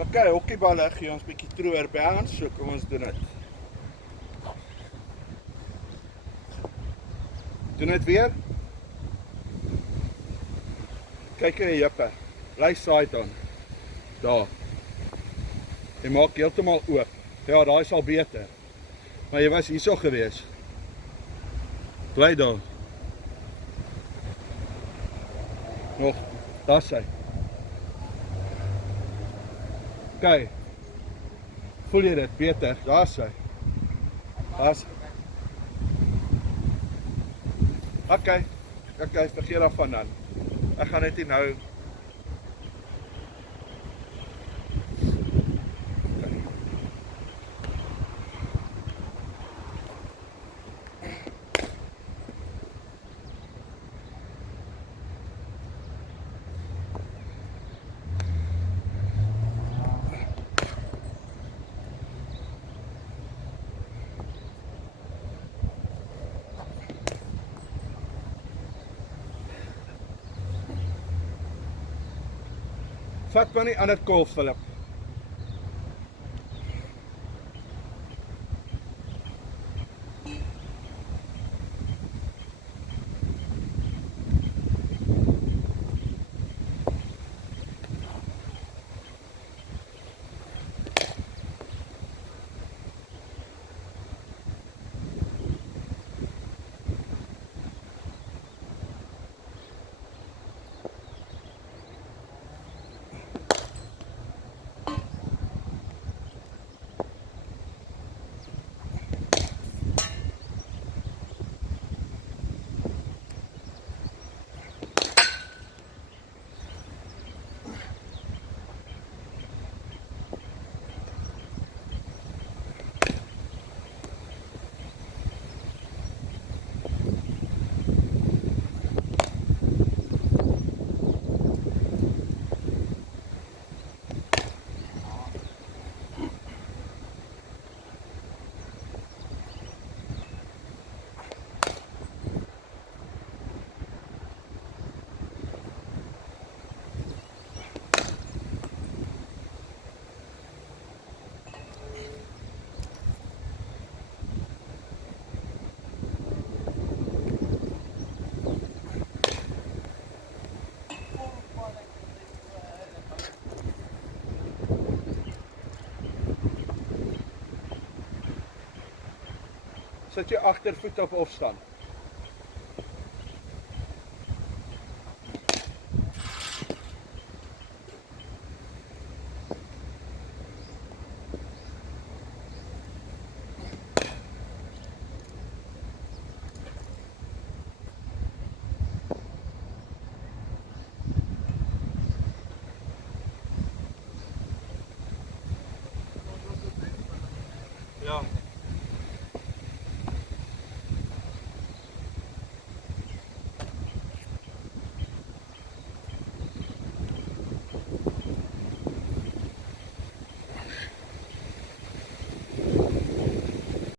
Ok, hokkieballe gee ons bietjie troer by ons, so kom ons doen dit. Doen dit weer. Kyk in die jippe. Bly side aan. Daar. Jy maak heeltemal oop. Ja, daai sal beter. Maar jy was hierso gewees. Bly daar. Nog, daar sy. Kyk. Voel jy dit beter? Daar sy. Daar sy. Ok, vergeet daarvan dan. Ek gaan net nou. Vat maar nie aan het kol, Philip. Sit jy agtervoet op opstaan.